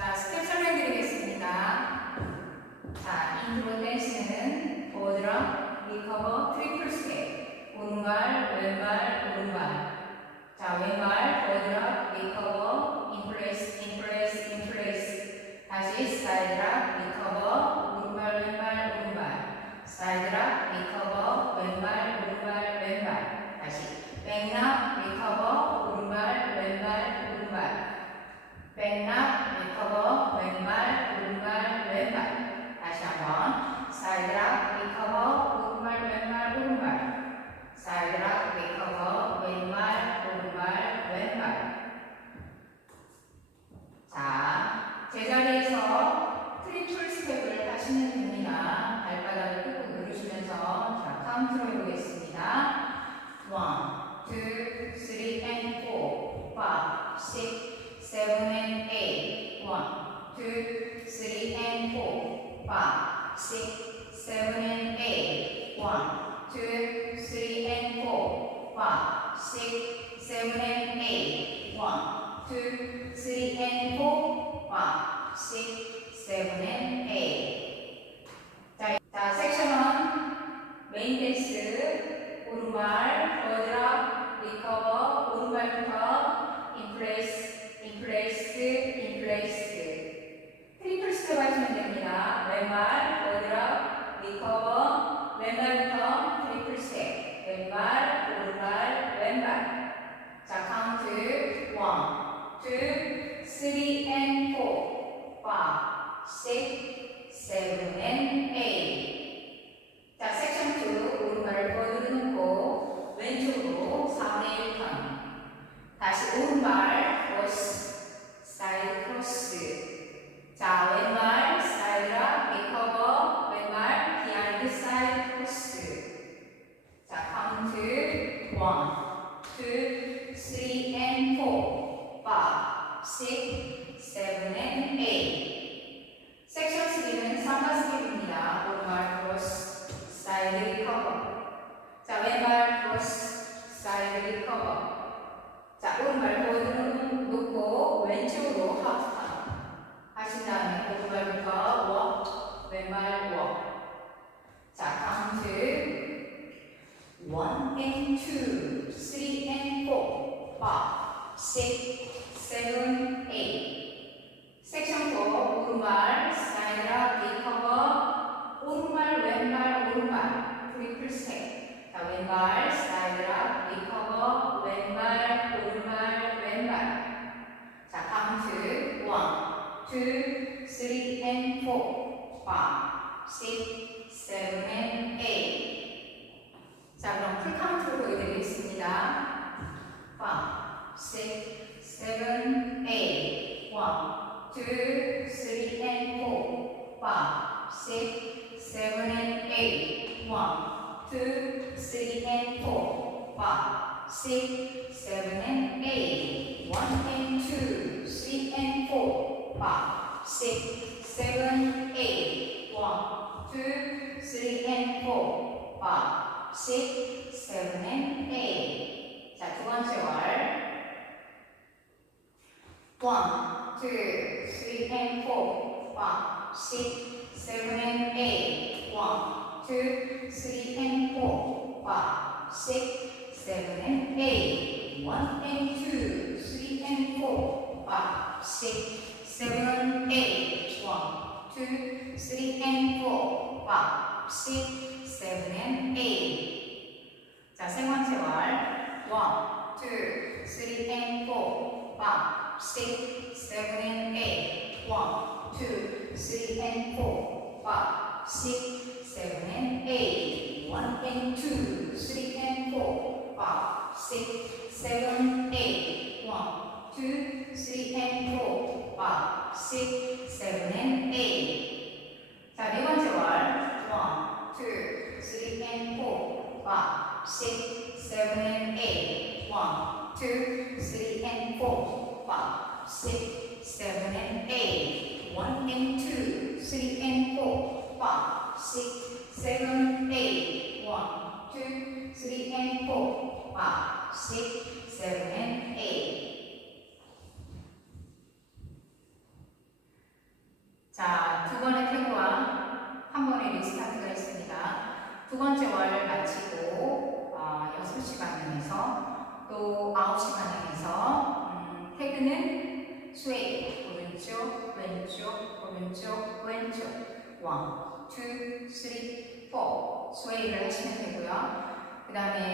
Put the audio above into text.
자, 스텝 설명드리겠습니다. 자, 인트로 댄스는 보드랍, 리커버, 트리플 스텝. 오른발, 왼발, 오른발. 자, 왼발, 보드랍, 리커버, 인플레이스, 인플레이스, 인플레이스. 다시 사이드랍, 리커버, 오른발, 왼발, 오른발. 사이드랍, 리커버, 왼발, 오른발, 왼발. 다시 백랍, 리커버, 오른발, 왼발, 오른발. 백랍, 리커버, 왼발, 오른발, 왼발. 다시 한번 사이드랍, 리커버, 오른발, 왼발, 오른발. 사이드랍, 리커버, 왼발, 오른발, 왼발. 자, 제자리에서 트리플 스텝을 하시면 됩니다. 발바닥을 꾹꾹 누르시면서 자, 카운트로 해보겠습니다. 1, 2, 3 and 4, 5, 6, 7 and 8. 1, 2, 3 and 4, 5, 6, 7 and 8. 1, 2, 3 and 4, 5, 6, 7 and 8. 1, 2, 3 and 4, 5, 6, 7 and 8. 자, 섹션 1 메인 댄스 오른발 버드랍 리커버 오른발부터 인플레이스 인플레이스 인플레이스 트리플 스텝 하시면 됩니다. 왼발 버드랍 리커버 왼발부터 트리플 스텝 왼발 오른발 왼발. 자, 카운트 1, 2, 3 and 4, 5, 6, 7 and 8. 자, 섹션 2 오른발을 버드를 놓고 왼쪽으로 4분의 1턴. 다시 오른발 크로스 사이드 크로스. 자, 왼발 사이드랍 리커버 왼발 비하인드 사이드 크로스. 자, 카운트 1, 2, 3 and 4, 5, 6, 7 and 8. 섹션 3는 삼바 스텝입니다. 오른발 크로스 사이드 리커버. 자, 왼발 크로스 사이드 리커버. 자, 오른발 보드를 놓고 왼쪽으로 하프턴 하신 다음에 오른발부터 워 왼발 워. 자, 카운트 1 and 2, 3 and 4, 5, 6, 7, 8. 섹션 4 오른발 사이드랍 리커버 오른발 왼발 오른발 트리플 스텝. 자, 왼발 사이드랍 리커버 왼발 오른발 왼발. 자, 카운트 1, 2, 3 and 4, 5, 6, 7 and 8. 자, 그럼 풀 카운트로 보여드리겠습니다. 5, 6, 7, 8. 1, 2, 3 and 4, 5, 6, 7 and 8. 1, 2, 3 and 4, 5, 6, 7 and 8. 1 and 2, 3 and 4, 5, 6, 7, 8. 1, 2, 3 and 4, 5, 6, 7 and 8. 자, 두 번째 월. 1, 2, 3 and 4, 5, 6, 7 and 8. 1, 2, 3 and 4, 5, 6, 7 and 8. 1 and 2, 3 and 4, 5, 6, 7, 8. 1, 2, 3 and 4, 5, 6, 7 and 8. 자, 세 번째 월. 1, 2, 3 and 4, 5, 6, 7 and 8. 1, 2, 3 and 4, 5, 6, 7 and 8. 1 and 2, 3 and 4, 5, 6, 7, 8. 1, 2, 3 and 4, 5, 6, 7 and 8. 자, 네 번째 월. 1, 2, 3 and 4, 5, 6, 7 and 8. 1, 2, 3 and 4, 5, 6, 7 and 8. 1 and 2, 3 and 4, 5, 6, 7, 8. 1, 2, 3 and 4, 5, 6, 7 and 8. 오른쪽, 오른쪽, 왼쪽. 1, 2, 3, 4. 스웨이를 하시면 되고요. 그 다음에